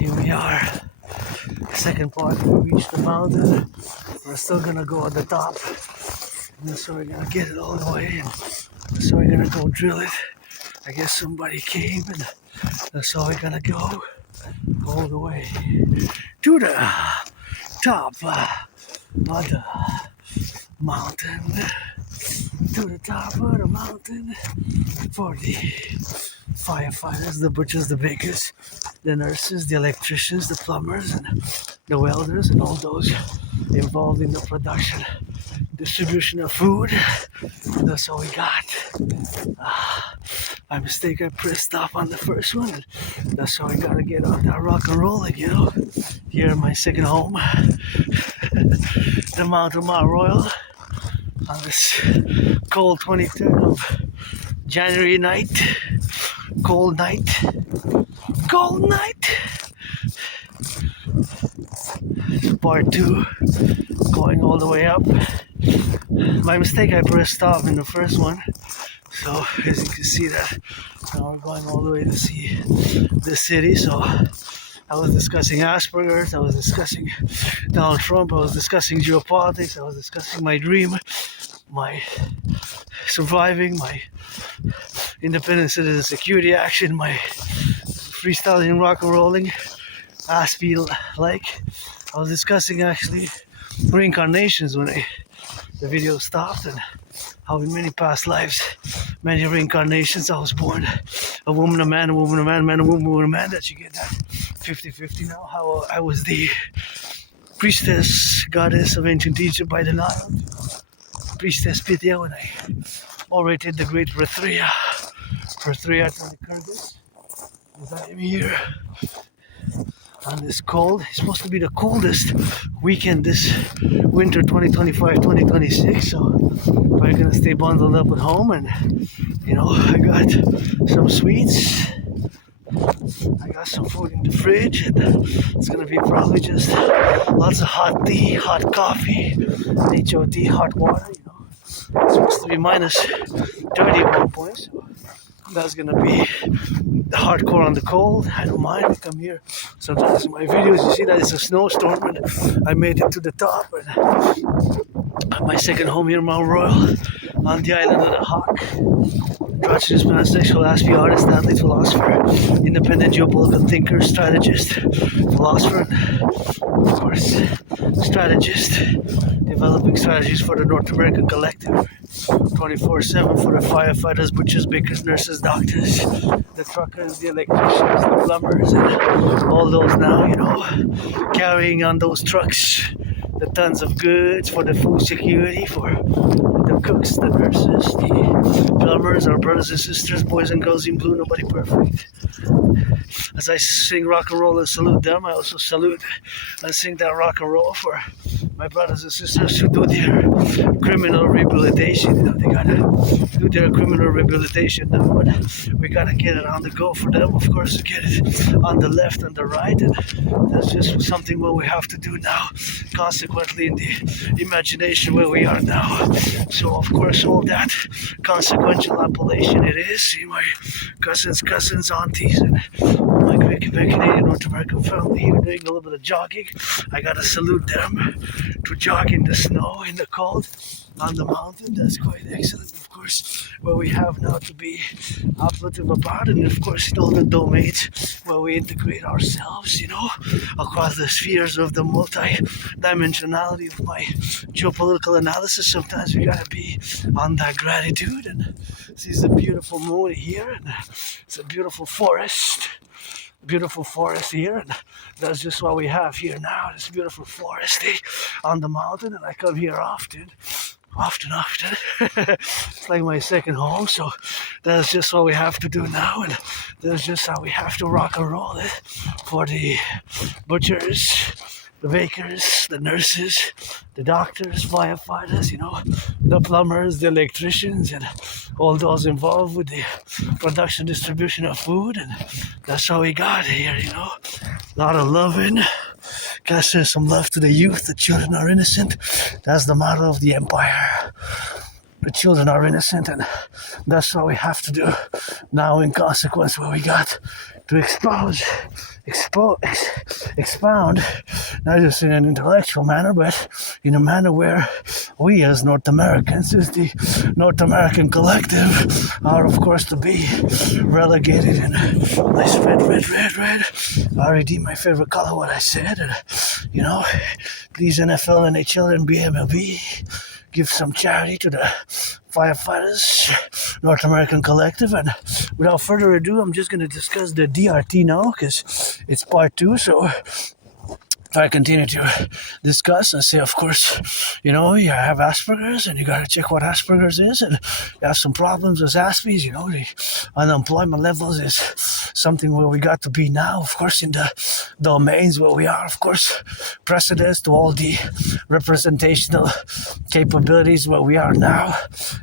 Here we are. Second part, we reached the mountain. We're still gonna go at the top. And so we're gonna get it all the way. And so we're gonna go drill it. I guess somebody came, and that's how we're gonna go all the way to the top of the mountain. To the top of the mountain for the firefighters, the butchers, the bakers, the nurses, the electricians, the plumbers, and the welders, and all those involved in the production, distribution of food. That's all we got. By mistake, I pressed stop on the first one, and that's how I gotta get on that rock and rolling, you know. Here in my second home, the Mountain Mount Royal, on this cold 23rd of January night. Cold night. Cold night. Part 2, going all the way up. By mistake, I pressed stop in the first one. So, as you can see that, now we're going all the way to see the city. So, I was discussing Asperger's, I was discussing Donald Trump, I was discussing geopolitics, I was discussing my dream, my surviving, my independent citizen security action, my freestyling, rock and rolling, Aspiesque like. I was discussing actually reincarnations when the video stopped, and how in many past lives, many reincarnations, I was born a woman, a man, a woman, a man, man, a woman, a man, that you get that 50-50 now. How I was the priestess, goddess of ancient Egypt by the Nile, priestess Pythia, when I orated the great Rethria to the Kurgis, as I am here on this cold. It's supposed to be the coldest weekend this winter 2025-2026, so we're gonna stay bundled up at home, and you know, I got some sweets, I got some food in the fridge, and it's gonna be probably just lots of hot tea, hot coffee, HOT, hot water, you know. It's supposed to be minus 30 at one point, so that's gonna be hardcore on the cold. I don't mind. I come here sometimes in my videos. You see that it's a snowstorm, and I made it to the top. And my second home here, Mount Royal, on the island of the Hawk. Androgynous, pansexual, Aspiesque artist, athlete, philosopher, independent geopolitical thinker, strategist, philosopher, and of course, strategist, developing strategies for the North American Collectif, 24/7 for the firefighters, butchers, bakers, nurses, doctors, the truckers, the electricians, the plumbers, and all those now, you know, carrying on those trucks the tons of goods for the food security, for the cooks, the nurses, the plumbers, our brothers and sisters, boys and girls in blue, nobody perfect. As I sing rock and roll and salute them, I also salute and sing that rock and roll for my brothers and sisters who do their criminal rehabilitation. You know, they gotta do their criminal rehabilitation now, but we gotta get it on the go for them, of course, to get it on the left and the right, and that's just something what we have to do now, consequently in the imagination where we are now. So of course all that consequential appellation it is. See my cousins, aunties, and all my great Quebec, Canadian, North American family here doing a little bit of jogging. I gotta salute them to jog in the snow, in the cold, on the mountain. That's quite excellent, of course, where we have now to be operative about, and of course in all the domains where we integrate ourselves, you know, across the spheres of the multi-dimensionality of my geopolitical analysis. Sometimes we gotta be on that gratitude, and see the beautiful moon here, and it's a beautiful forest here, and that's just what we have here now, this beautiful forest on the mountain. And I come here often. It's like my second home, so that's just what we have to do now, and that's just how we have to rock and roll it for the butchers, the bakers, the nurses, the doctors, firefighters, you know, the plumbers, the electricians, and all those involved with the production, distribution of food. And that's how we got here, you know. A lot of loving. Gotta send some love to the youth. The children are innocent. That's the motto of the empire. the children are innocent, and that's what we have to do now. In consequence, what we got to expound, not just in an intellectual manner, but in a manner where we as North Americans, as the North American collective, are of course to be relegated in nice red. I redeem my favorite color, what I said, and, please NFL, NHL, and MLB, give some charity to the firefighters, North American Collective. And without further ado, I'm just going to discuss the DRT now because it's part 2. So if I continue to discuss and say, of course, you have Asperger's and you got to check what Asperger's is, and you have some problems with Aspies, the unemployment levels is something where we got to be now, of course, in the domains where we are, of course, precedence to all the representational capabilities where we are now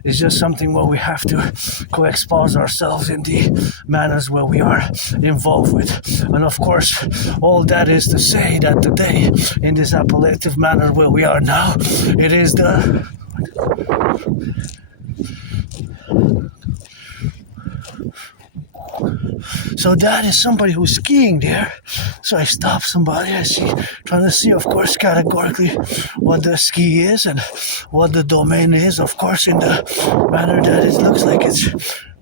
is just something where we have to co-expose ourselves in the manners where we are involved with. And of course, all that is to say that today, in this appellative manner where we are now, it is the So that is somebody who's skiing there. So I stop somebody. I see, trying to see, of course, categorically what the ski is and what the domain is, of course, in the manner that it looks like it's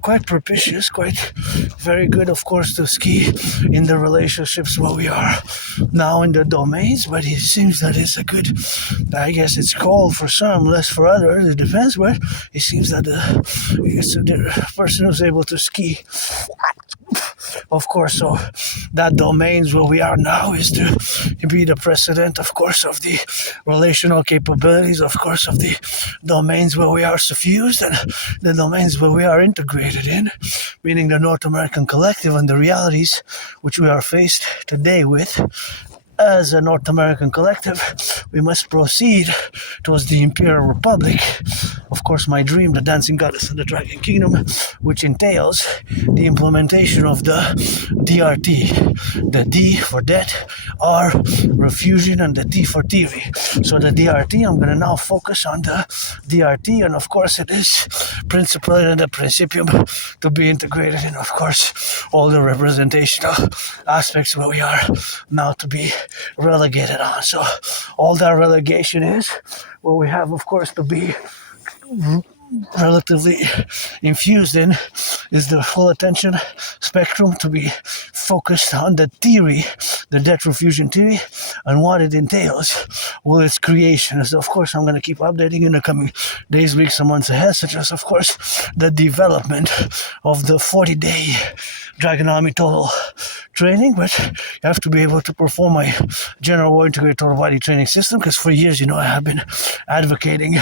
quite propitious, quite very good, of course, to ski in the relationships where we are now in the domains. But it seems that it's a good, I guess it's called for some, less for others, it depends, but it seems that the person who's able to ski, of course, so that domains where we are now is to be the precedent, of course, of the relational capabilities, of course, of the domains where we are suffused and the domains where we are integrated in, meaning the North American collective and the realities which we are faced today with. As a North American collective, we must proceed towards the Imperial Republic. Of course, my dream, the dancing goddess of the Dragon Kingdom, which entails the implementation of the DRT. The D for debt, R, refusion, and the T for TV. So the DRT, I'm going to now focus on the DRT, and of course it is principle and the principium to be integrated in, of course, all the representational aspects where we are now to be relegated on. So all that relegation is what we have, of course, to be relatively infused in is the full attention spectrum to be focused on the theory, the debt refusion theory, and what it entails with its creation. So of course I'm going to keep updating in the coming days, weeks, and months ahead, such as, of course, the development of the 40-day Dragon Army total training. But you have to be able to perform my general war integrated total body training system, because for years, I have been advocating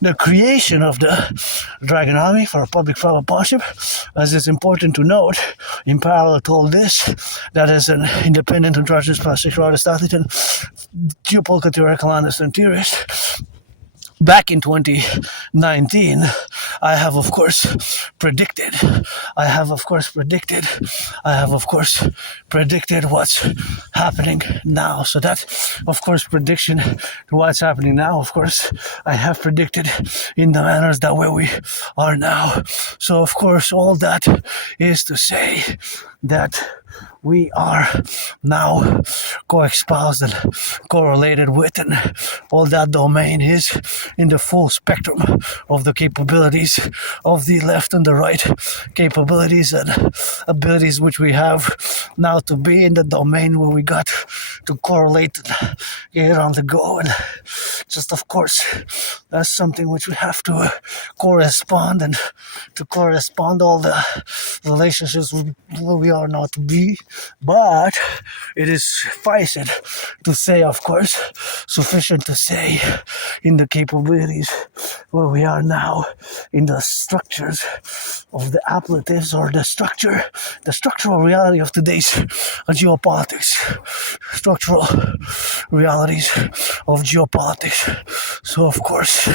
the creation of the Dragon Army for a public-private partnership, as it's important to note, in parallel to all this, that as an independent and transparent artist, athlete, and geopolitical theoretical analyst and theorist, back in 2019, I have, of course, predicted what's happening now. So that, of course, prediction to what's happening now, of course, I have predicted in the manners that where we are now. So, of course, all that is to say that we are now co-espoused and correlated with, and all that domain is in the full spectrum of the capabilities of the left and the right capabilities and abilities which we have now to be in the domain where we got to correlate and get on the go. And just, of course, that's something which we have to correspond, and to correspond all the relationships where we are now to be. But it is sufficient to say, of course, sufficient to say, in the capabilities where we are now, in the structures of the appellatives, or the structural reality of today's geopolitics, structural realities of geopolitics. So, of course,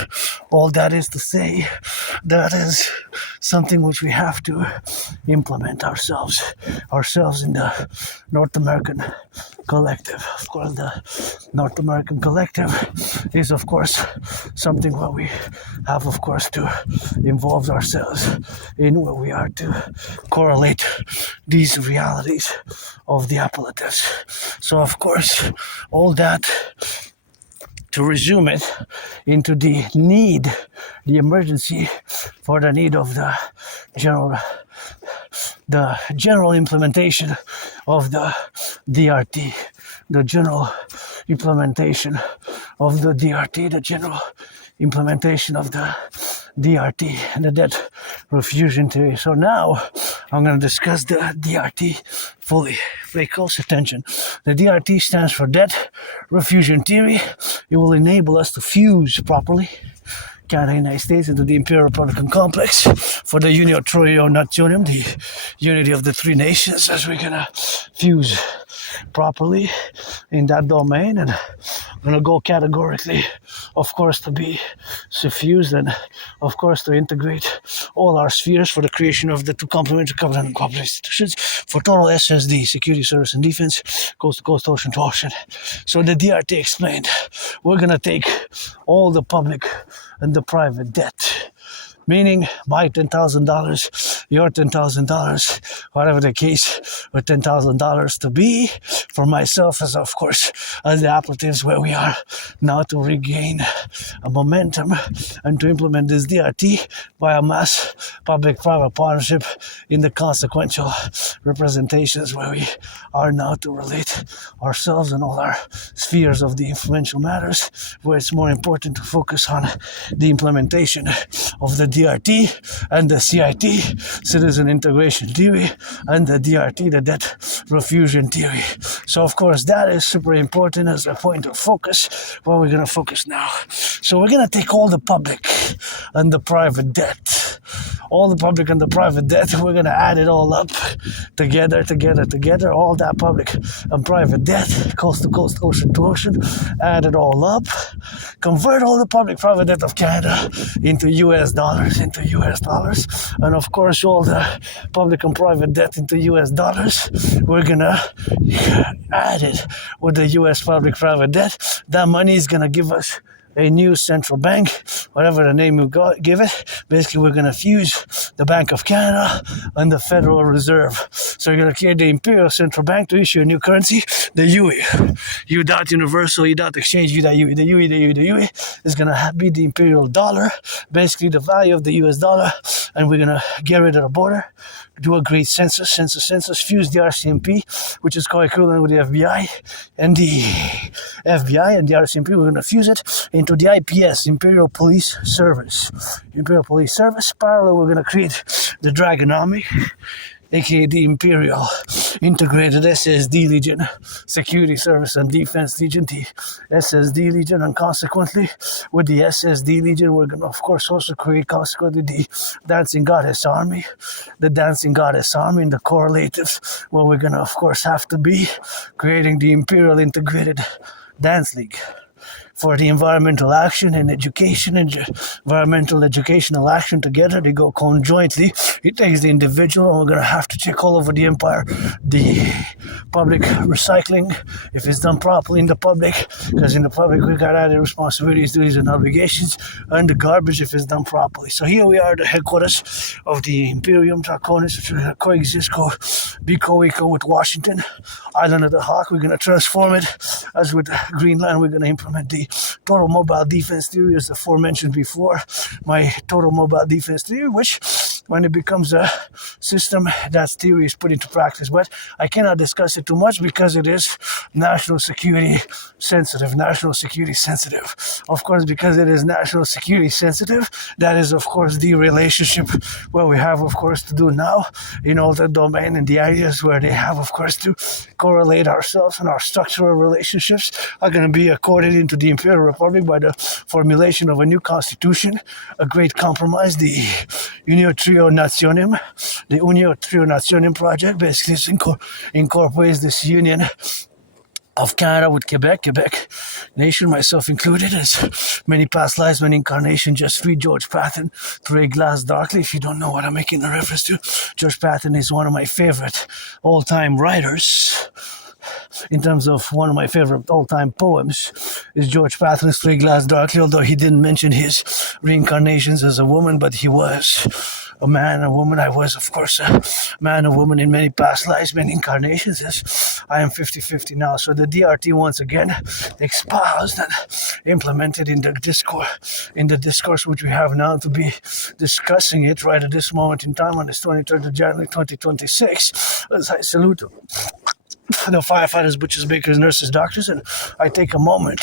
all that is to say, that is something which we have to implement ourselves in the North American Collective. Of course, the North American Collective is, of course, something where we have, of course, to involve ourselves in, where we are to correlate these realities of the appellatives. So, of course, all that, to resume it into the need, the emergency for the need of the general implementation of the DRT, the general implementation of the DRT, the general implementation of the DRT and the debt refusion theory. So now I'm going to discuss the DRT fully. Pay close attention. The DRT stands for debt refusion theory. It will enable us to fuse properly Canada and United States into the Imperial Republican complex for the Unitrio Nationum, the unity of the three nations, as we're going to fuse properly in that domain. And I'm going to go categorically, of course, to be suffused and, of course, to integrate all our spheres for the creation of the two complementary covenant and cooperative institutions for total SSD, security, service, and defense, coast to coast, ocean to ocean. So the DRT explained, we're going to take all the public and the private debt, meaning my $10,000, your $10,000, whatever the case, with $10,000 to be for myself, as of course as the appellatives where we are now, to regain a momentum and to implement this DRT by a mass public-private partnership in the consequential representations where we are now to relate ourselves and all our spheres of the influential matters, where it's more important to focus on the implementation of the DRT and the CIT, citizen integration theory, and the DRT, the debt refusion theory. So of course that is super important as a point of focus where we're going to focus now. So we're going to take all the public and the private debt, all the public and the private debt, we're going to add it all up together, all that public and private debt, coast to coast, ocean to ocean, add it all up, convert all the public private debt of Canada into US dollars, and of course all the public and private debt into US dollars. We're going to add it with the US public private debt. That money is going to give us a new central bank, whatever the name you give it. Basically, we're going to fuse the Bank of Canada and the Federal Reserve. So you're going to create the Imperial Central Bank to issue a new currency, the UE. U dot universal, U dot exchange, U dot UE. The UE is going to be the Imperial dollar, basically the value of the US dollar, and we're going to get rid of the border, do a great census, fuse the RCMP, which is co-equivalent with the FBI, and the FBI and the RCMP, we're going to fuse it into the IPS, Imperial Police Service. Parallel, we're going to create the Draconis, aka the Imperial Integrated SSD Legion, Security Service and Defense Legion, the SSD Legion, and consequently, with the SSD Legion, we're going to, of course, also create consequently the Dancing Goddess Army, in the correlatives, where we're going to, of course, have to be creating the Imperial Integrated Dance League for the environmental action and education and environmental educational action together. They go conjointly. It takes the individual, and we're going to have to check all over the empire the public recycling, if it's done properly in the public, because in the public we got added responsibilities, duties, and obligations, and the garbage if it's done properly. So here we are, the headquarters of the Imperium Draconis, which are going to coexist, be co-equal with Washington, Island of the Hawk. We're going to transform it, as with Greenland, we're going to implement the total mobile defense theory, as aforementioned before, my total mobile defense theory, which when it becomes a system, that theory is put into practice. But I cannot discuss it too much because it is national security sensitive. Of course, because it is national security sensitive, that is, of course, the relationship where we have, of course, to do now in all the domain and the areas where they have, of course, to correlate ourselves, and our structural relationships are going to be accorded into the Imperial Republic by the formulation of a new constitution, a great compromise, the Unitrio Nationum project. Basically, incorporates this union of Canada with Quebec nation, myself included, as many past lives, many incarnations. Just read George Patton, Through a Glass Darkly, if you don't know what I'm making a reference to. George Patton is one of my favorite all-time writers. in terms of one of my favorite all-time poems is George Patton's Three Glass Darkly, although he didn't mention his reincarnations as a woman, but he was a man, a woman. I was, of course, a man, a woman in many past lives, many incarnations. As I am 50-50 now. So the DRT once again espoused and implemented in the discourse which we have now to be discussing it right at this moment in time on this 23rd of January 2026. As I salute the firefighters, butchers, bakers, nurses, doctors, and I take a moment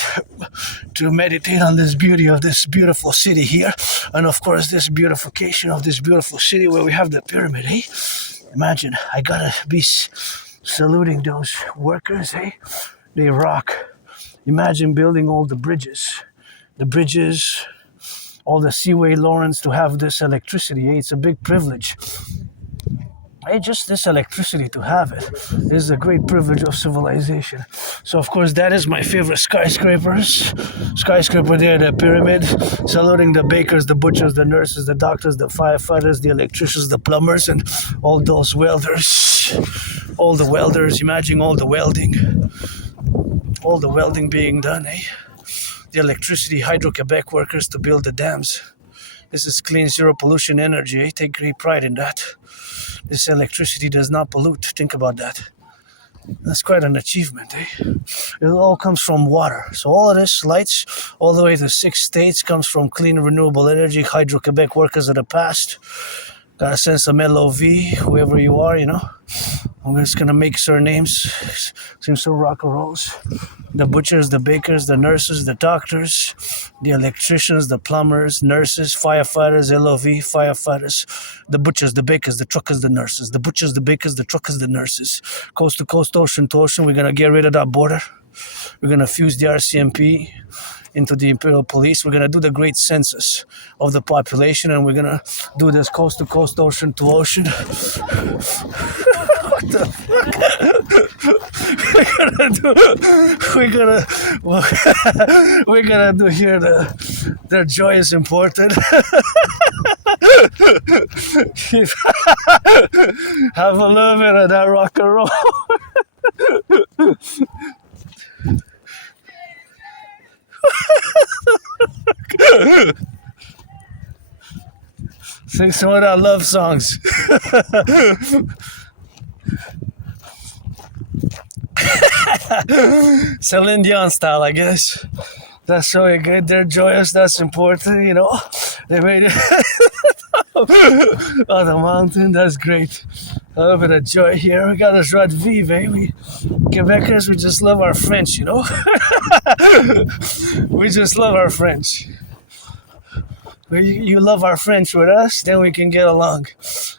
to meditate on this beauty of this beautiful city here, and of course this beautification of this beautiful city where we have the pyramid, eh? Imagine, I gotta be saluting those workers, eh? They rock. Imagine building all the bridges, all the seaway Lawrence to have this electricity, eh? It's a big privilege. Hey, just this electricity to have it is a great privilege of civilization. So, of course, that is my favorite skyscraper there, the pyramid, saluting the bakers, the butchers, the nurses, the doctors, the firefighters, the electricians, the plumbers, and all those welders. All the welders, imagine all the welding being done, eh? The electricity, Hydro-Quebec workers to build the dams. This is clean, zero pollution energy, eh? Take great pride in that. This electricity does not pollute. Think about that. That's quite an achievement, eh? It all comes from water. So all of this, lights, all the way to 6 states, comes from clean, renewable energy. Hydro-Quebec workers of the past. Gotta send some LOV, whoever you are, you know. I'm just gonna make surnames. Seems so rock and rolls. The butchers, the bakers, the nurses, the doctors, the electricians, the plumbers, nurses, firefighters, LOV, firefighters, the butchers, the bakers, the truckers, the nurses, the butchers, the bakers, the truckers, the nurses. Coast to coast, ocean to ocean, we're gonna get rid of that border. We're gonna fuse the RCMP into the Imperial Police. We're gonna do the great census of the population, and we're gonna do this coast to coast, ocean to ocean. What the fuck? We're gonna do here their joy is important. Have a little bit of that rock and roll. Sing some of that love songs. Celine Dion style, I guess. That's so good. They're joyous. That's important, you know. They made it on the mountain. That's great. A little bit of joy here. We got a joie de vivre, eh? We Quebecers, we just love our French, you know. We just love our French. You love our French with us, then we can get along.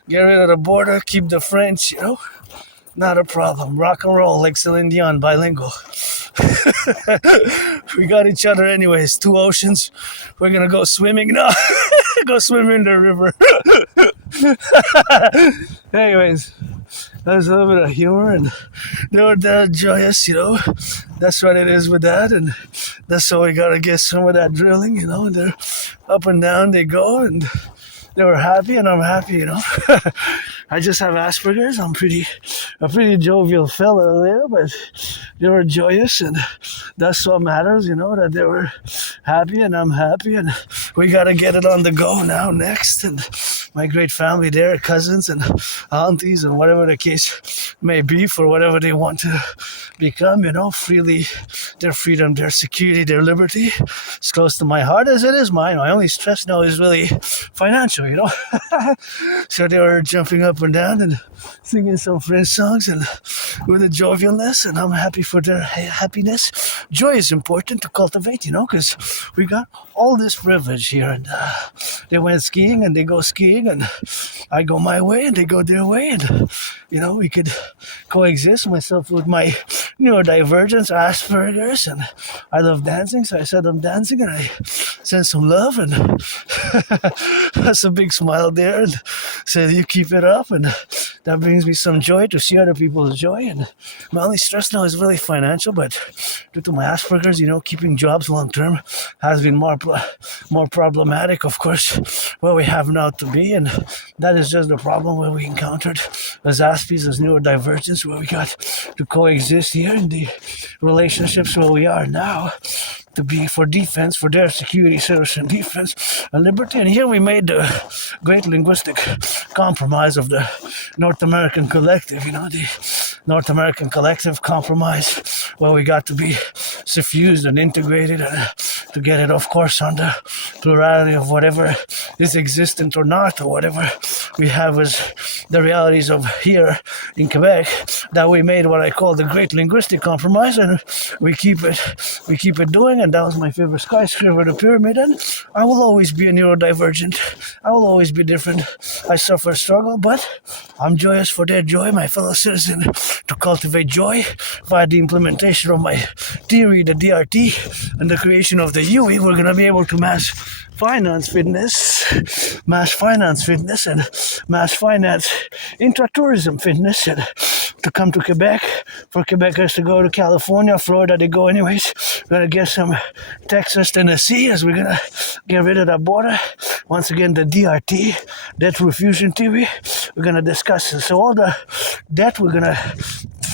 Get rid of the border, keep the French, you know. Not a problem. Rock and roll like Celine Dion, bilingual. We got each other anyways. 2 oceans. We're gonna go swimming now. Go swim in the river. Anyways, there's a little bit of humor, and they're joyous, you know. That's what it is with that, and that's why we gotta get some of that drilling, you know. And they're up and down they go, and they were happy, and I'm happy, you know. I just have Asperger's. I'm a pretty jovial fella there, but they were joyous, and that's what matters, you know, that they were happy, and I'm happy, and we gotta get it on the go now next. And my great family there, cousins and aunties and whatever the case may be, for whatever they want to become, you know, freely, their freedom, their security, their liberty. It's close to my heart as it is mine. My only stress now is really financial, you know. So they were jumping up and down and singing some French songs and with a jovialness, and I'm happy for their happiness. Joy is important to cultivate, you know, because we got all this privilege here, and they went skiing and they go skiing, and I go my way and they go their way, and you know, we could coexist, myself with my neurodivergence, Asperger's, and I love dancing, so I said I'm dancing, and I sent some love, and that's a big smile there, and said you keep it up. up, and that brings me some joy to see other people's joy. And my only stress now is really financial, but due to my Asperger's, keeping jobs long term has been more problematic, of course, where we have now to be, and that is just the problem where we encountered as Aspies, as neurodivergence, where we got to coexist here in the relationships where we are now, to be for defense, for their security, service, and defense, and liberty. And here we made the great linguistic compromise of the North American Collective, the North American Collective compromise, where we got to be suffused and integrated, and to get it, of course, on the plurality of whatever is existent or not, or whatever we have as the realities of here in Quebec, that we made what I call the great linguistic compromise, and we keep it doing. And that was my favorite skyscraper, the pyramid. And I will always be a neurodivergent. I will always be different. I suffer struggle, but I'm joyous for their joy, my fellow citizen, to cultivate joy via the implementation of my theory, the DRT, and the creation of the UE. We're going to be able to mass finance fitness, and mass finance intra-tourism fitness, and to come to Quebec, for Quebecers to go to California, Florida, they go anyways. We're going to get some Texas, Tennessee, as we're going to get rid of that border. Once again, the DRT, debt refusion theory, we're going to discuss it. So all the debt, we're going to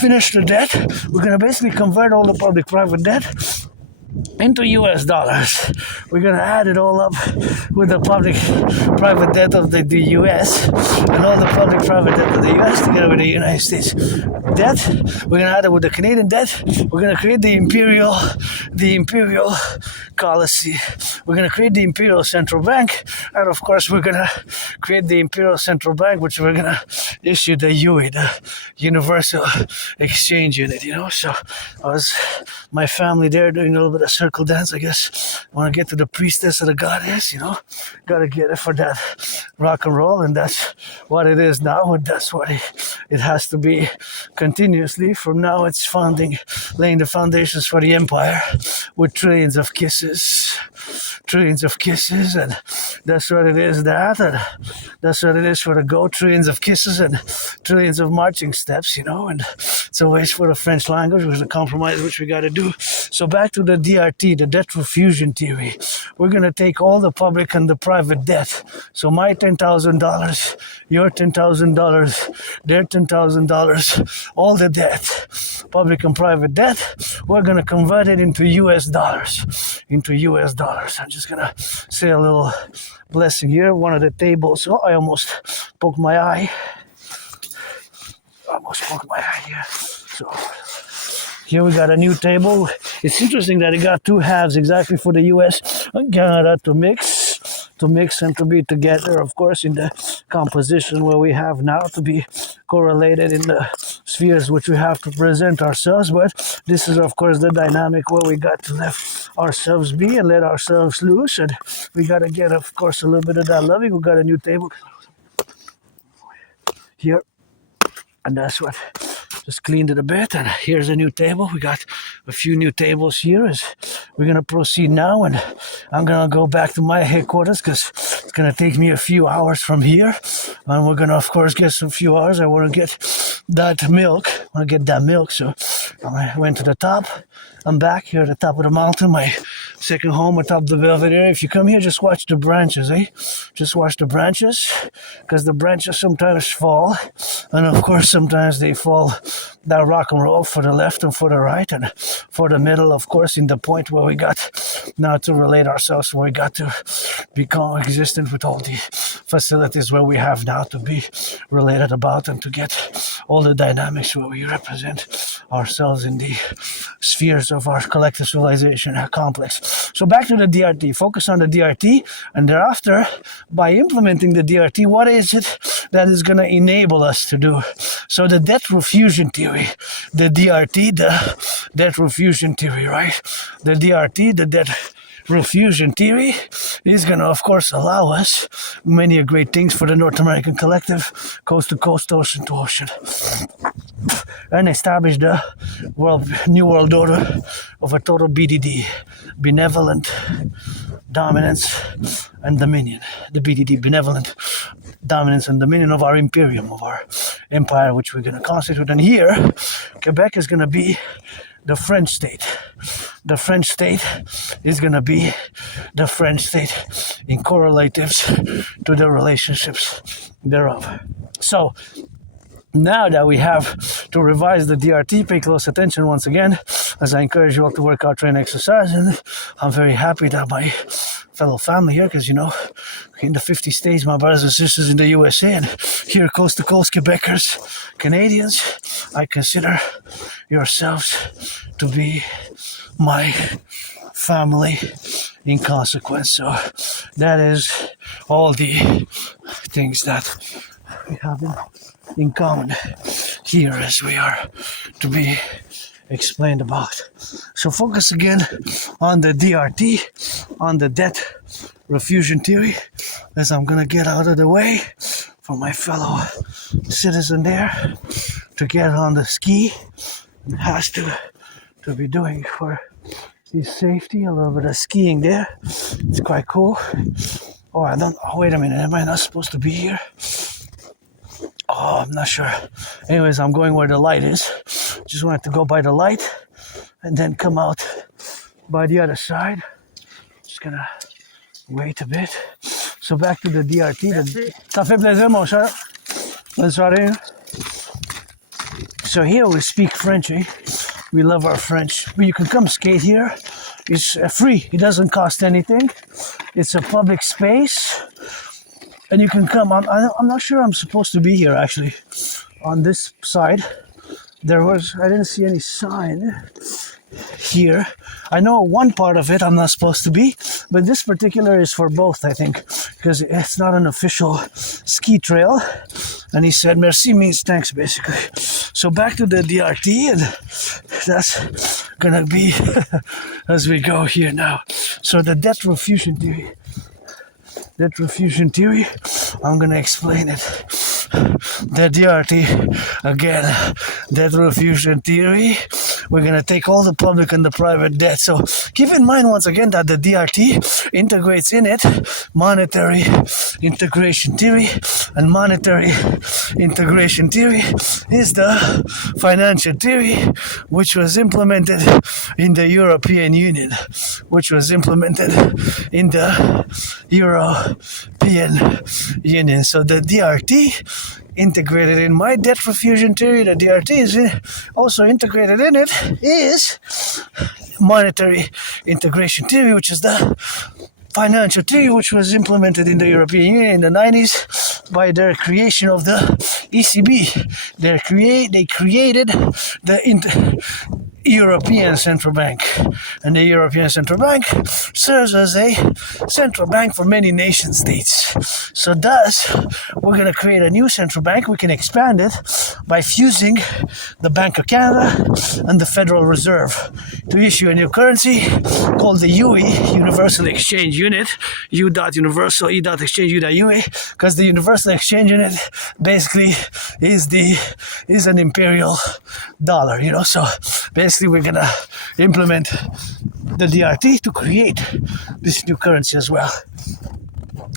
finish the debt. We're going to basically convert all the public-private debt into US dollars. We're going to add it all up with the public-private debt of the US and all the public-private debt of the US together with the United States debt. We're going to add it with the Canadian debt. We're going to create the Imperial policy. We're going to create the Imperial Central Bank, and of course we're going to create the Imperial Central Bank, which we're going to issue the UE, the Universal Exchange Unit, So I was my family there doing a little bit of circle dance, I guess. I want to get to the priestess of the goddess, Got to get it for that rock and roll, and that's what it is now, and that's what it has to be continuously. From now, it's laying the foundations for the empire with trillions of kisses, and that's what it is, and that's what it is for the go, trillions of kisses and trillions of marching steps, and it's a waste for the French language, which is a compromise which we got to do. So back to the DRT, the debt refusion theory. We're going to take all the public and the private debt. So my $10,000, your $10,000, their $10,000, all the debt, public and private debt, we're going to convert it into US dollars. I'm just going to say a little blessing here. One of the tables, I almost poked my eye. Here. So here we got a new table. It's interesting that it got two halves exactly for the US and Canada to mix and to be together, of course, in the composition where we have now, to be correlated in the spheres which we have to present ourselves. But this is, of course, the dynamic where we got to let ourselves be and let ourselves loose, and we got to get, of course, a little bit of that loving. We got a new table here, and that's what just cleaned it a bit, and here's a new table. We got a few new tables here as we're going to proceed now, and I'm going to go back to my headquarters because it's going to take me a few hours from here, and we're going to, of course, get some few hours. I want to get that milk. So I went to the top. I'm back here at the top of the mountain, my second home atop the Belvedere. If you come here, just watch the branches, Just watch the branches, because the branches sometimes fall, and of course sometimes they fall that rock and roll for the left and for the right, and for the middle, of course, in the point where we got now to relate ourselves, where we got to become existent with all the facilities where we have now to be related about, and to get all the dynamics where we represent ourselves in the spheres of our collective civilization complex. So back to the DRT, focus on the DRT, and thereafter, by implementing the DRT, what is it that is going to enable us to do? So the debt refusion theory, the DRT, the debt refusion theory, right? The DRT, the debt refusion theory, is going to, of course, allow us many great things for the North American Collective, coast to coast, ocean to ocean, and establish the new world order of a total BDD, benevolent dominance and dominion. The BDD, benevolent dominance and dominion of our Imperium, of our empire, which we're going to constitute. And here, Quebec is going to be the French state. The French state is going to be the French state in correlatives to the relationships thereof. So, now that we have to revise the DRT, pay close attention once again, as I encourage you all to work out, train, exercise. And I'm very happy that my fellow family here, because, you know, in the 50 states, my brothers and sisters in the USA, and here coast to coast, Quebecers, Canadians, I consider yourselves to be my family in consequence. So that is all the things that we have in common here as we are to be explained about. So focus again on the DRT, on the debt refusion theory, as I'm gonna get out of the way for my fellow citizen there to get on the ski. It has to be doing for his safety, a little bit of skiing there. It's quite cool. Wait a minute, am I not supposed to be here? Oh, I'm not sure. Anyways, I'm going where the light is. Just wanted to go by the light and then come out by the other side. Just gonna wait a bit. So back to the DRT. Ça fait plaisir, mon cher. Bonne soirée. So here we speak French, eh? We love our French. But you can come skate here. It's free. It doesn't cost anything. It's a public space. And you can come. I'm not sure I'm supposed to be here, actually. On this side, I didn't see any sign here. I know one part of it I'm not supposed to be, but this particular is for both, I think, because it's not an official ski trail. And he said, merci means thanks, basically. So back to the DRT, and that's gonna be as we go here now. So the debt refusion theory. Debt refusion theory, I'm gonna explain it. The DRT, again, debt refusion theory. We're gonna take all the public and the private debt. So keep in mind once again that the DRT integrates in it monetary integration theory, and monetary integration theory is the financial theory which was implemented in the European Union, which was implemented in the European Union. So the DRT integrated in my debt refusion theory, the DRT is also integrated in it is monetary integration theory, which is the financial theory which was implemented in the European Union in the 90s by their creation of the ECB. They created the European Central Bank, and the European Central Bank serves as a central bank for many nation states. So thus, we're going to create a new central bank. We can expand it by fusing the Bank of Canada and the Federal Reserve to issue a new currency called the UE, Universal Exchange Unit, U.Universal, E.Exchange, U.UE, because the Universal Exchange Unit basically is an imperial dollar, you know. So basically we're gonna implement the DRT to create this new currency as well.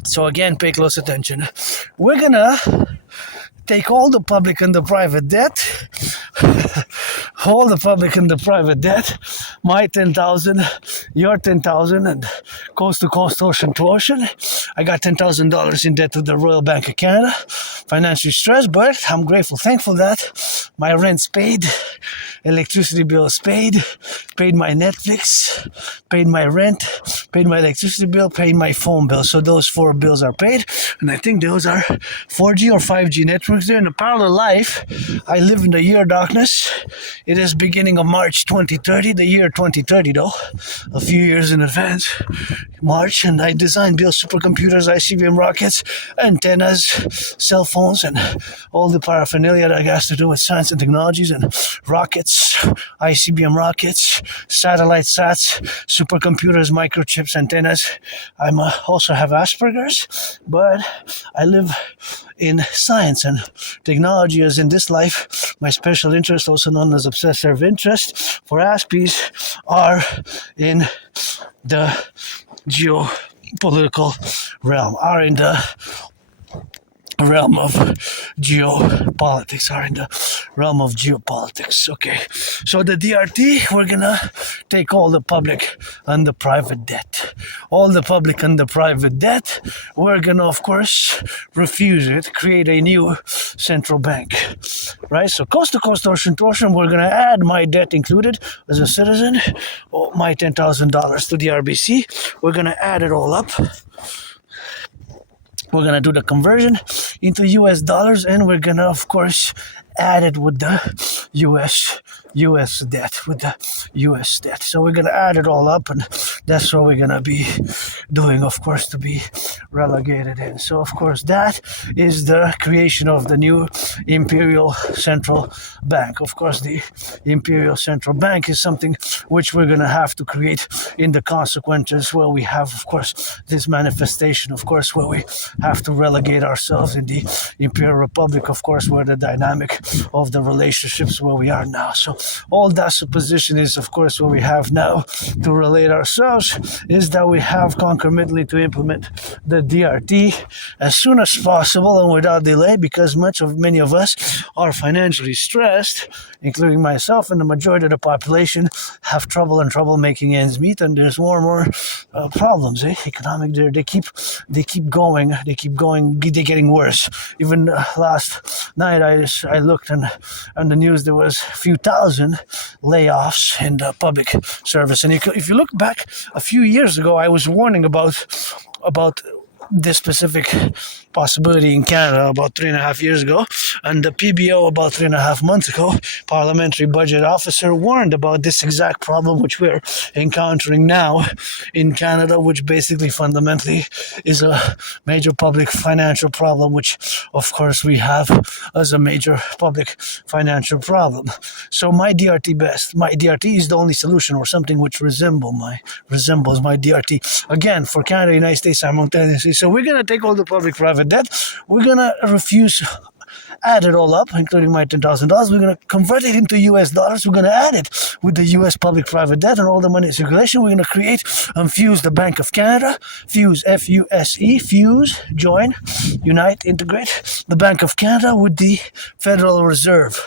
So again, pay close attention. We're gonna take all the public and the private debt, all the public and the private debt, my 10,000, your 10,000, and coast to coast, ocean to ocean. I got $10,000 in debt to the Royal Bank of Canada, financially stressed, but I'm grateful, thankful that my rent's paid, electricity bills paid my Netflix, paid my rent, paid my electricity bill, paid my phone bill. So those 4 bills are paid, and I think those are 4G or 5G networks there. In a parallel life, I live in the year darkness. It is beginning of March 2030, the year 2030 though, a few years in advance, March, and I designed, built supercomputers, ICBM rockets, antennas, cell phones, and all the paraphernalia that has to do with science and technologies, and rockets, ICBM rockets, satellite sats, supercomputers, microchips, antennas. I also have Asperger's, but I live in science and technology as in this life. My special interest, also known as obsessive interest for Aspiesque, are in the geopolitical realm, are in the realm of geopolitics, are in the realm of geopolitics. Okay, so the DRT, we're gonna take all the public and the private debt. All the public and the private debt, we're gonna, of course, refuse it, create a new central bank, right? So coast to coast, ocean to ocean, we're gonna add my debt included as a citizen, my $10,000 to the RBC. We're gonna add it all up. We're gonna do the conversion into US dollars, and we're gonna, of course, add it with the US debt, with the US debt. So we're gonna add it all up, and that's what we're gonna be doing, of course, to be relegated in. So, of course, that is the creation of the new Imperial Central Bank. Of course, the Imperial Central Bank is something which we're gonna have to create in the consequences, where we have, of course, this manifestation, of course, where we have to relegate ourselves in the Imperial Republic, of course, where the dynamic of the relationships where we are now. So all that supposition is, of course, what we have now to relate ourselves is that we have concomitantly to implement the DRT as soon as possible and without delay, because many of us are financially stressed, including myself, and the majority of the population have trouble making ends meet, and there's more and more problems, economic. They keep going, they're getting worse. Even last night I looked on the news, there was a few thousand layoffs in the public service. And if you look back a few years ago, I was warning about this specific possibility in Canada about 3.5 years ago, and the PBO about 3.5 months ago, Parliamentary Budget Officer, warned about this exact problem which we're encountering now in Canada, which basically fundamentally is a major public financial problem, which of course we have as a major public financial problem. So my DRT is the only solution, or something which resembles my DRT, again, for Canada, United States simultaneously. So we're going to take all the public-private debt, we're going to refuse, add it all up, including my $10,000. We're going to convert it into US dollars. We're going to add it with the US public-private debt and all the money in circulation. We're going to create and fuse the Bank of Canada, fuse, F-U-S-E, fuse, join, unite, integrate the Bank of Canada with the Federal Reserve.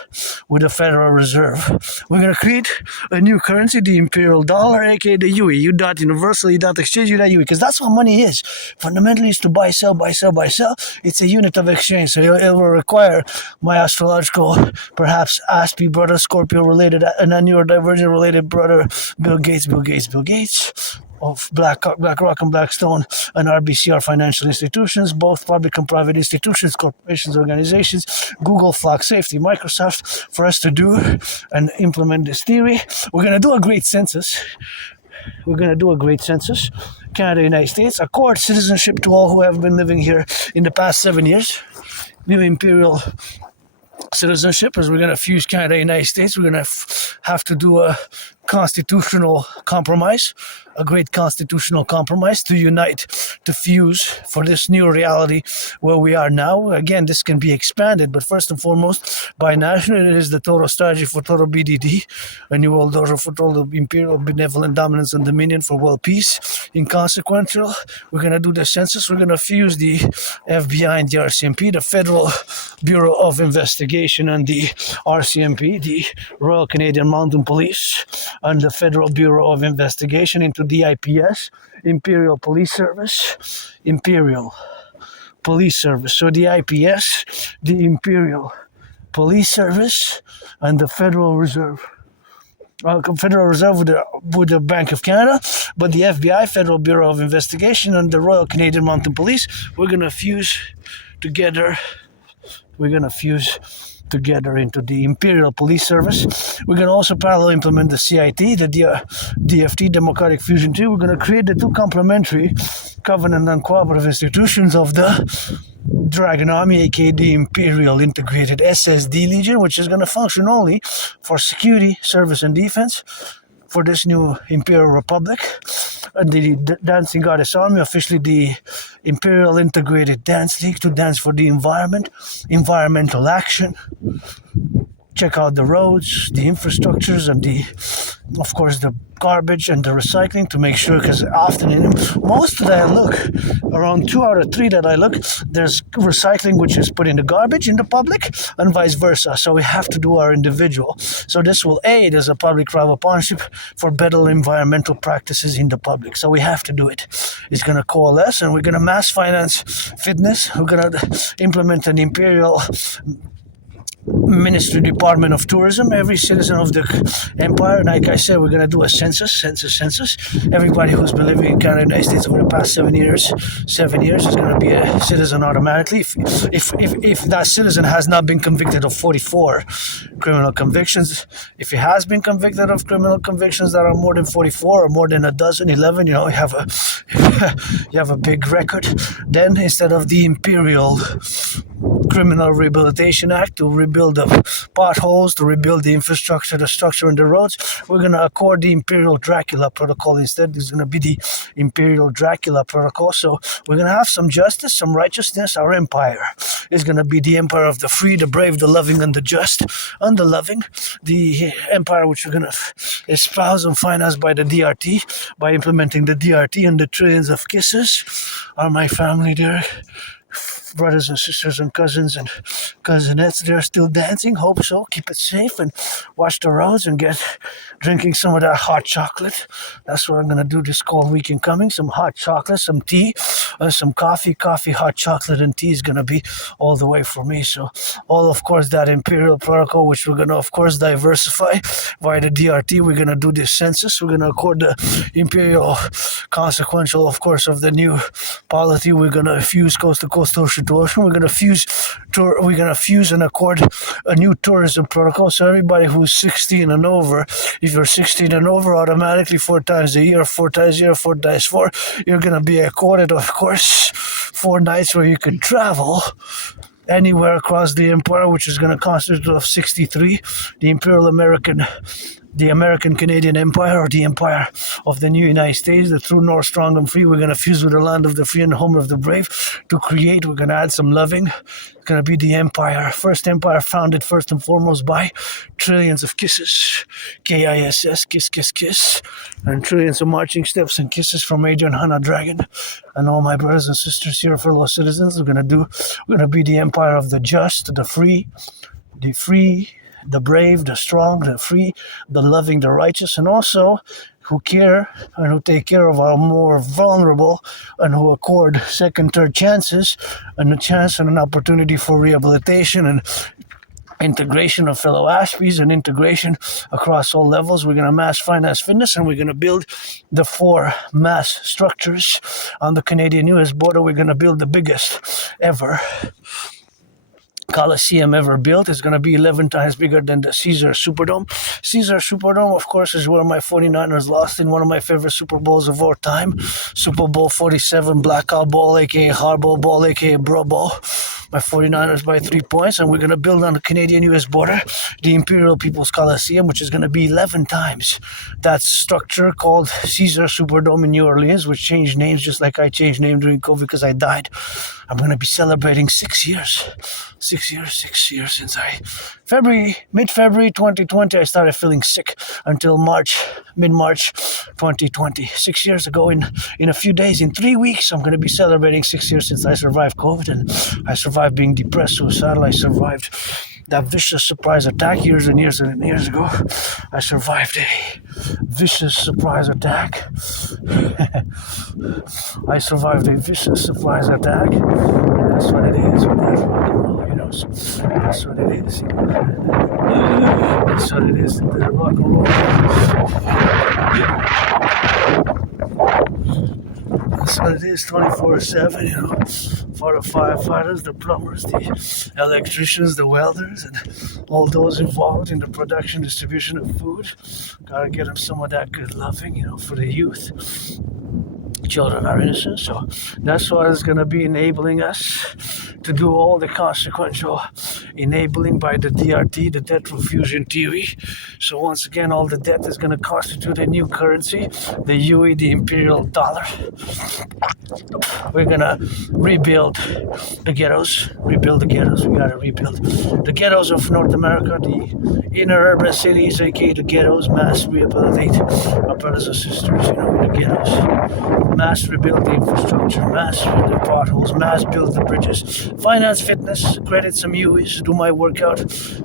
We're going to create a new currency, the Imperial Dollar, aka the UE, U.Universal, U.Exchange, U.UE, because that's what money is. Fundamentally, it's to buy, sell. It's a unit of exchange, so it will require my astrological, perhaps Aspiesque brother, Scorpio related, and a neurodivergent related brother, Bill Gates, of BlackRock and Blackstone and RBC are financial institutions, both public and private institutions, corporations, organizations, Google, Flock Safety, Microsoft, for us to do and implement this theory. We're going to do a great census. Canada, United States, accord citizenship to all who have been living here in the past 7 years. New Imperial citizenship, as we're going to fuse Canada, United States. We're going to have to do a constitutional compromise, a great constitutional compromise to unite, to fuse for this new reality where we are now. Again, this can be expanded, but first and foremost, by national, it is the total strategy for total BDD, a new world order for total imperial benevolent dominance and dominion for world peace. Inconsequential, we're going to do the census. We're going to fuse the FBI and the RCMP, the Federal Bureau of Investigation, and the RCMP, the Royal Canadian Mounted Police, and the Federal Bureau of Investigation into the IPS, Imperial Police Service. So the IPS, the Imperial Police Service, and the Federal Reserve. Federal Reserve with the Bank of Canada, but the FBI, Federal Bureau of Investigation, and the Royal Canadian Mounted Police, we're going to fuse together into the Imperial Police Service. We're going to also parallel implement the CIT, the DFT, Democratic Fusion Tree. We're going to create the two complementary covenant and cooperative institutions of the Dragon Army, aka the Imperial Integrated SSD Legion, which is going to function only for security, service, and defense for this new Imperial Republic. And the Dancing Goddess Army, officially the Imperial Integrated Dance League, to dance for the environment, environmental action, check out the roads, the infrastructures, and of course, the garbage and the recycling to make sure, because often most that I look, around 2 out of 3 that I look, there's recycling which is put in the garbage in the public and vice versa. So we have to do our individual. So this will aid as a public-private partnership for better environmental practices in the public. So we have to do it. It's going to coalesce and we're going to mass finance fitness. We're going to implement an Imperial Ministry Department of Tourism. Every citizen of the empire, like I said, we're going to do a census. Everybody who's been living in Canada and the United States over the past 7 years is going to be a citizen automatically. If that citizen has not been convicted of 44 criminal convictions, if he has been convicted of criminal convictions that are more than 44 or more than a dozen, 11, you have a big record. Then instead of the Imperial Criminal Rehabilitation Act to rebuild the potholes, to rebuild the infrastructure, the structure in the roads, we're going to accord the Imperial Dracula Protocol instead. This is going to be the Imperial Dracula Protocol. So we're going to have some justice, some righteousness. Our empire is going to be the empire of the free, the brave, the loving, and the just, and the loving. The empire which we're going to espouse and finance by the DRT, by implementing the DRT and the trillions of kisses. Are my family there? Brothers and sisters and cousins and cousinettes, they're still dancing. Hope so. Keep it safe and watch the roads and drinking some of that hot chocolate. That's what I'm going to do this cold weekend coming. Some hot chocolate, some tea, some coffee, hot chocolate and tea is going to be all the way for me. So of course, that Imperial Protocol, which we're going to, of course, diversify via the DRT. We're going to do this census. We're going to accord the Imperial consequential, of course, of the new polity. We're going to fuse coast to coast, ocean to ocean. We're going to fuse and accord a new tourism protocol. So everybody who's 16 and over, if you're 16 and over, automatically 4 times a year, 4 times a year, 4 times 4, you're going to be accorded, of course, 4 nights where you can travel anywhere across the empire, which is going to consist of 63, the American Canadian Empire, or the Empire of the new United States, the true North, strong and free. We're going to fuse with the land of the free and the home of the brave to create. We're going to add some loving. It's going to be the empire, first empire founded first and foremost by trillions of kisses, KISS, kiss, kiss, kiss, and trillions of marching steps and kisses from Adrian Hanna Dragon and all my brothers and sisters here, fellow citizens. We're going to be the empire of the just, the free, the brave, the strong, the free, the loving, the righteous, and also who care and who take care of our more vulnerable and who accord second, third chances and a chance and an opportunity for rehabilitation and integration of fellow Aspies and integration across all levels. We're going to mass finance fitness and we're going to build the 4 mass structures on the Canadian-US border. We're going to build the biggest ever Coliseum ever built. Is going to be 11 times bigger than the Caesar Superdome. Caesar Superdome, of course, is where my 49ers lost in one of my favorite Super Bowls of all time. Super Bowl 47, Blackout Bowl, aka Hardball Bowl, aka Bro Bowl. My 49ers by 3 points, and we're going to build on the Canadian-US border the Imperial People's Coliseum, which is going to be 11 times that structure called Caesar Superdome in New Orleans, which changed names just like I changed name during COVID because I died. I'm going to be celebrating 6 years. 6 years since mid-February 2020, I started feeling sick until mid-March 2020. 6 years ago, in a few days, in 3 weeks, I'm going to be celebrating 6 years since I survived COVID, and I survived being depressed, suicidal. I survived that vicious surprise attack years and years ago. I survived a vicious surprise attack. I survived a vicious surprise attack. And that's what it is with that rock and roll, That's what it is. That's what it is with that rock and roll. That's what it is, 24/7, for the firefighters, the plumbers, the electricians, the welders, and all those involved in the production, distribution of food. Gotta get them some of that good loving, for the youth. children are innocent. So that's what is going to be enabling us to do all the consequential enabling by the DRT, the debt refusion theory. So once again, all the debt is going to constitute a new currency, the UE, the imperial dollar. We're going to rebuild the ghettos. We got to rebuild the ghettos of North America, the inner urban cities, aka the ghettos, mass rehabilitate our brothers and sisters, the ghettos. Mass rebuild the infrastructure, mass rebuild the potholes, mass build the bridges. Finance, fitness, credit some UEs, do my workout.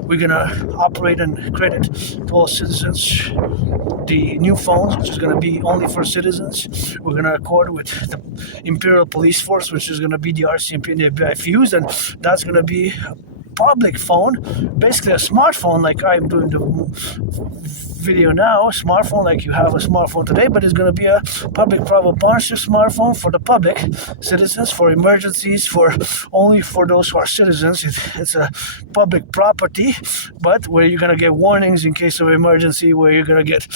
We're going to operate and credit to all citizens the new phones, which is going to be only for citizens. We're going to accord with the Imperial Police Force, which is going to be the RCMP and the FBI fused, and that's going to be a public phone, basically a smartphone like I'm doing the video now, smartphone like you have a smartphone today, but it's going to be a public-private partnership smartphone for the public citizens, for emergencies, only for those who are citizens. It's a public property, but where you're going to get warnings in case of emergency, where you're going to get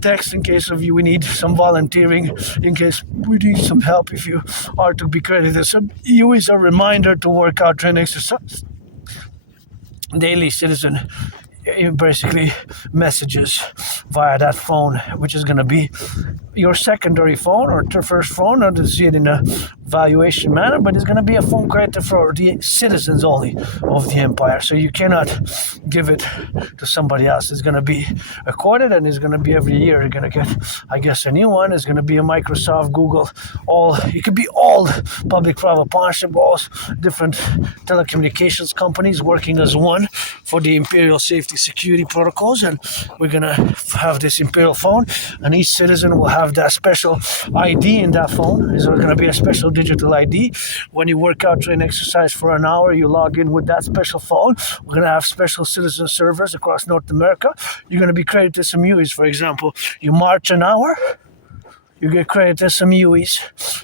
text in case of we need some volunteering, in case we need some help if you are to be credited. So you is a reminder to work out, train, exercise. Daily citizen basically messages via that phone, which is going to be your secondary phone or first phone, not to see it in a valuation manner, but it's going to be a phone created for the citizens only of the empire. So you cannot give it to somebody else. It's going to be accorded, and it's going to be every year. You're going to get, I guess, a new one. It's going to be a Microsoft, Google, it could be all public-private partnership, all different telecommunications companies working as one for the imperial safety security protocols, and we're going to have this imperial phone, and each citizen will have that special ID in that phone. There's going to be a special digital ID. When you work out, train, exercise for an hour, you log in with that special phone. We're going to have special citizen servers across North America. You're going to be credited some UEs. For example, you march an hour, you get credited some UEs.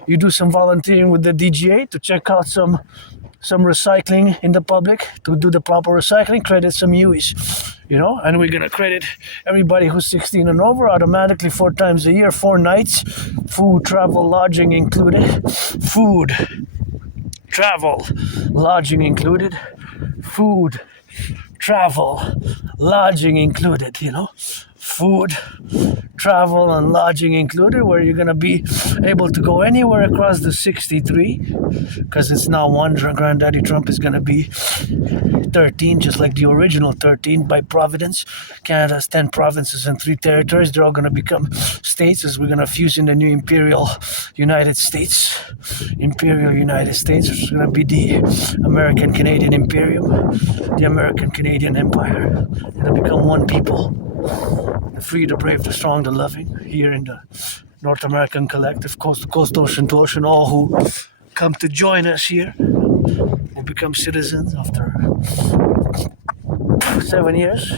You do some volunteering with the DGA to check out some recycling in the public, to do the proper recycling, credit some UEs, and we're going to credit everybody who's 16 and over automatically 4 times a year, 4 nights, food, travel, lodging included, food, travel, lodging included, food, travel, lodging included, food, travel, and lodging included, where you're going to be able to go anywhere across the 63, because it's now 1. Granddaddy Trump is going to be 13, just like the original 13 by Providence. Canada's 10 provinces and 3 territories. They're all going to become states as we're going to fuse in the new Imperial United States. Imperial United States, which is going to be the American-Canadian Imperium, the American-Canadian Empire. They're going to become one people. The free, the brave, the strong, the loving, here in the North American Collectif, coast to coast, ocean to ocean. All who come to join us here will become citizens after 7 years.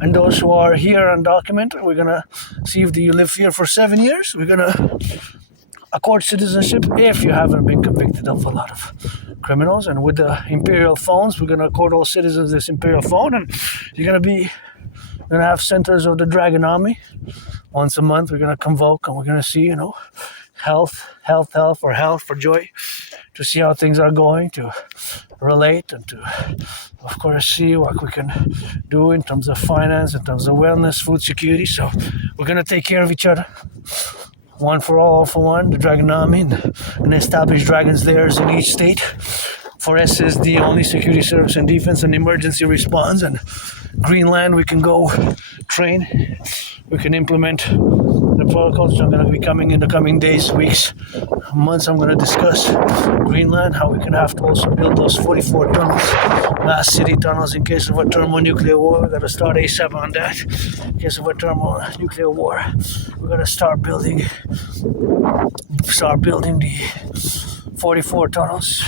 And those who are here undocumented, we're going to see if you live here for 7 years. We're going to accord citizenship if you haven't been convicted of a lot of criminals. And with the imperial phones, we're going to accord all citizens this imperial phone, and you're going to have centers of the Dragon Army. Once a month, we're going to convoke, and we're going to see, health for joy, to see how things are going, to relate, and to, of course, see what we can do in terms of finance, in terms of wellness, food security. So we're going to take care of each other. One for all for one, the Dragon Army, and establish dragons layers in each state. For us is the only security service and defense and emergency response. And Greenland, we can go train. We can implement the protocols which are going to be coming in the coming days, weeks, months. I'm going to discuss Greenland, how we can have to also build those 44 tunnels, mass city tunnels, in case of a thermonuclear war. We're going to start ASAP on that. In case of a thermonuclear war, we're going to start building the 44 tunnels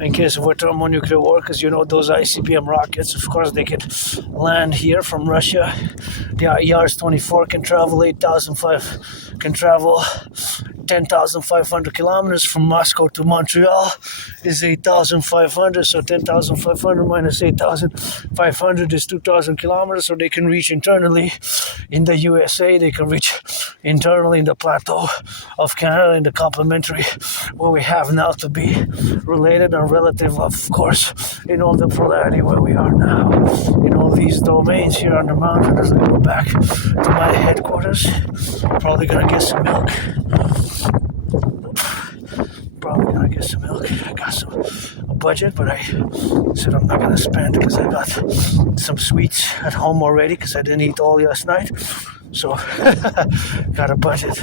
in case of a thermonuclear war, because those ICBM rockets, of course, they could land here from Russia. The Yars 24 can travel 8,005, can travel 10,500 kilometers from Moscow to Montreal is 8,500. So 10,500 minus 8,500 is 2,000 kilometers. So they can reach internally in the USA. They can reach internally in the plateau of Canada in the complementary where we have now to be related and relative, of course, in all the polarity where we are now. In all these domains here on the mountain, as I go back to my headquarters, probably gonna get some milk. Probably gonna get some milk. I got a budget, but I said I'm not gonna spend because I got some sweets at home already because I didn't eat all last night. So, got a budget.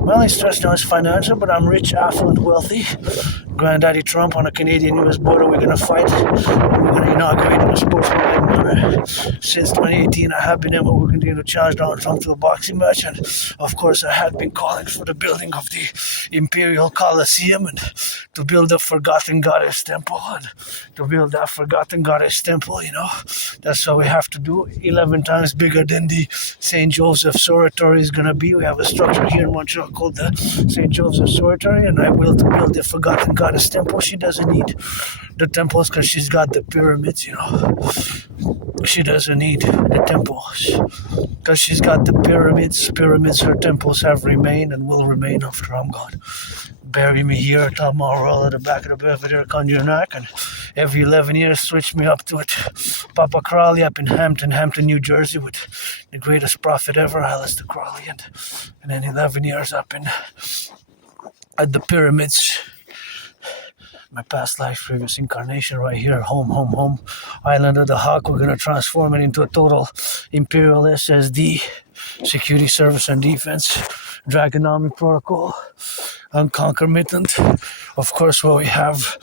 My only stress now is financial, but I'm rich, affluent, wealthy. Granddaddy Trump on the Canadian-US border, we're going to fight. We're going to inaugurate in a sportsmanlike manner. Since 2018, I have been able to continue to challenge Donald Trump to a boxing match. And, of course, I had been calling for the building of the Imperial Colosseum and to build a forgotten goddess temple. And to build that forgotten goddess temple, that's what we have to do. 11 times bigger than the St. Joseph's Oratory is going to be. We have a structure here in Montreal called the St. Joseph's Oratory, and I will to build the forgotten goddess temple. She doesn't need the temples because she's got the pyramids, She doesn't need the temples because she's got the pyramids. Pyramids, her temples have remained and will remain after I'm gone. Bury me here at Almoral at the back of the Belvedere Cognac, and every 11 years switch me up to it. Papa Crowley up in Hampton, New Jersey with the greatest prophet ever, Aleister Crowley, and then 11 years up at the pyramids. My past life, previous incarnation right here, home, Island of the Hawk. We're going to transform it into a total Imperial SSD, security, service, and defense, Draconis protocol, unconcomitant. Of course, where we have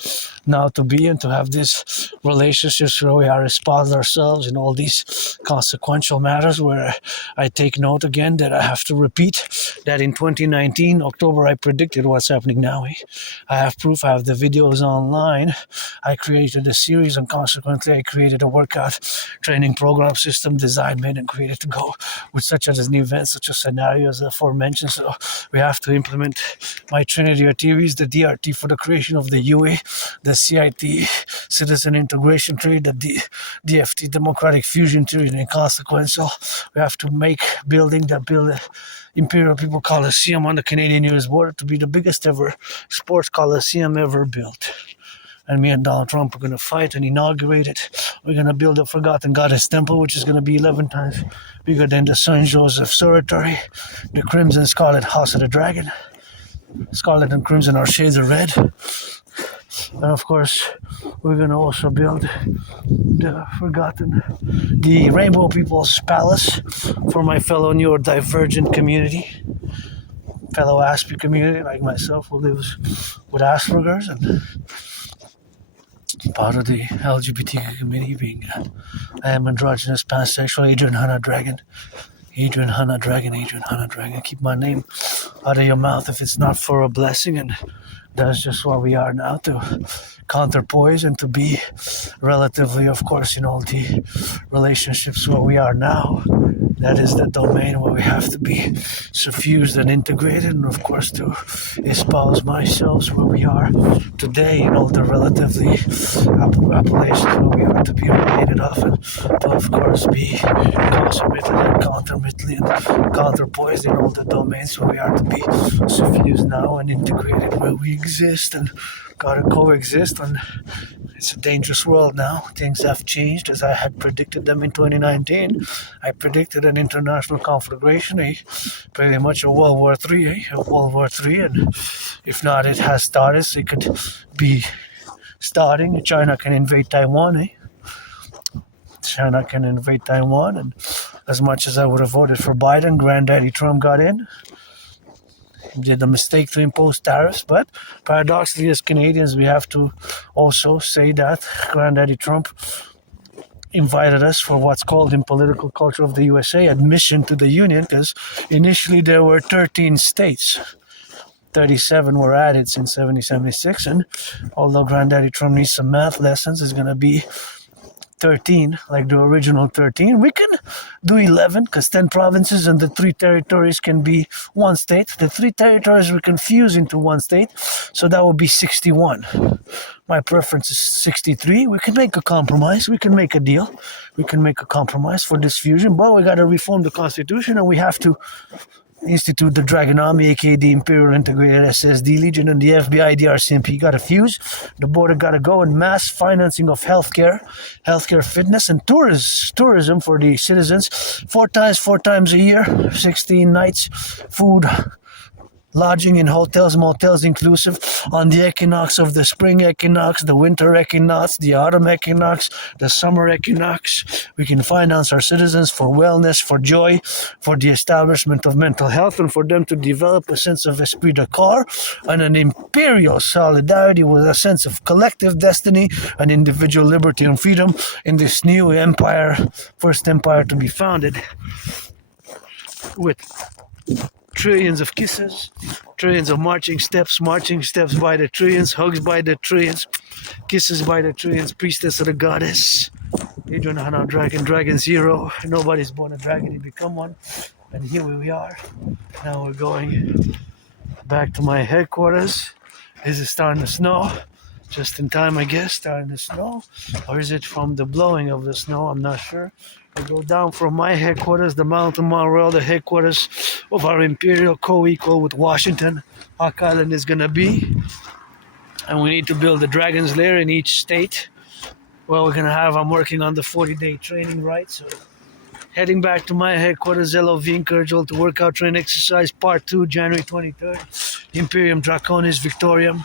now to be and to have these relationships where we are responsible ourselves in all these consequential matters, where I take note again that I have to repeat that in 2019, October, I predicted what's happening now. I have proof, I have the videos online. I created a series and consequently I created a workout training program system designed, made and created to go with such as an event, such a scenario as aforementioned. So we have to implement my Trinity of theories, the DRT for the creation of the UA, the CIT, citizen integration theory, the DFT, democratic fusion theory, and consequential. We have to build Imperial People Coliseum on the Canadian-US border to be the biggest ever sports coliseum ever built. And me and Donald Trump are going to fight and inaugurate it. We're going to build a forgotten goddess temple, which is going to be 11 times bigger than the St. Joseph's Oratory, the Crimson Scarlet House of the Dragon. Scarlet and crimson are shades of red. And of course, we're going to also build the Rainbow People's Palace for my fellow neurodivergent community, fellow Aspiesque community like myself who lives with Asperger's and part of the LGBT community, being I am androgynous, pansexual, Adrian Hanna Dragon. Keep my name out of your mouth if it's not for a blessing, and that's just what we are now, to counterpoise and to be relatively, of course, in all the relationships where we are now. That is the domain where we have to be suffused and integrated, and of course to espouse myself where we are today in all the relatively appellations where we are to be related of, and to of course be consummated and countermitted and counterpoised in all the domains where we are to be suffused now and integrated where we exist and gotta coexist. And it's a dangerous world now. Things have changed as I had predicted them in 2019. I predicted an international conflagration, pretty much a World War III, and if not, it has started, so it could be starting. China can invade Taiwan, China can invade Taiwan, and as much as I would have voted for Biden, Granddaddy Trump got in. He did the mistake to impose tariffs, but paradoxically, as Canadians, we have to also say that Granddaddy Trump invited us for what's called in political culture of the USA admission to the Union, because initially there were 13 states. 37 were added since 1776, and although Granddaddy Trump needs some math lessons, it's going to be 13, like the original 13. We can do 11 because 10 provinces and the 3 territories can be one state. The 3 territories we can fuse into one state, so that would be 61. My preference is 63. We can make a compromise. We can make a deal. We can make a compromise for this fusion, but we got to reform the constitution and we have to institute the Draconis, aka the Imperial Integrated SSD Legion, and the FBI, the RCMP got to fuse. The border got to go, and mass financing of healthcare, fitness, and tourism for the citizens. 4 times a year, 16 nights, food, lodging in hotels, motels inclusive, on the equinox of the spring equinox, the winter equinox, the autumn equinox, the summer equinox. We can finance our citizens for wellness, for joy, for the establishment of mental health, and for them to develop a sense of esprit de corps and an imperial solidarity with a sense of collective destiny and individual liberty and freedom in this new empire, first empire to be founded with trillions of kisses, trillions of marching steps by the trillions, hugs by the trillions, kisses by the trillions, priestess of the goddess. Adrian Hana Dragon Zero. Nobody's born a dragon, you become one. And here we are. Now we're going back to my headquarters. Is it starting to snow? Just in time, I guess, starting to snow. Or is it from the blowing of the snow? I'm not sure. I go down from my headquarters, the Mountain Monroe, the headquarters of our imperial co-equal with Washington. Hawk Island is going to be. And we need to build a dragon's lair in each state. Well, I'm working on the 40-day training, right? So heading back to my headquarters, LOV encourage to workout, train, exercise, part 2, January 23rd. Imperium, Draconis, Victoriam.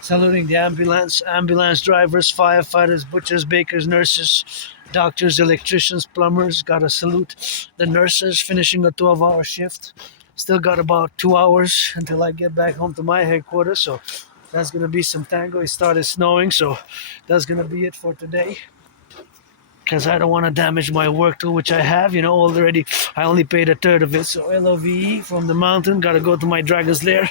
Saluting the ambulance drivers, firefighters, butchers, bakers, nurses, doctors, electricians, plumbers. Gotta salute the nurses finishing a 12-hour shift. Still got about 2 hours until I get back home to my headquarters. So that's gonna be some tango. It started snowing, so that's gonna be it for today. Because I don't want to damage my work tool, which I have, already. I only paid a third of it. So LOVE from the mountain. Gotta go to my dragon's lair.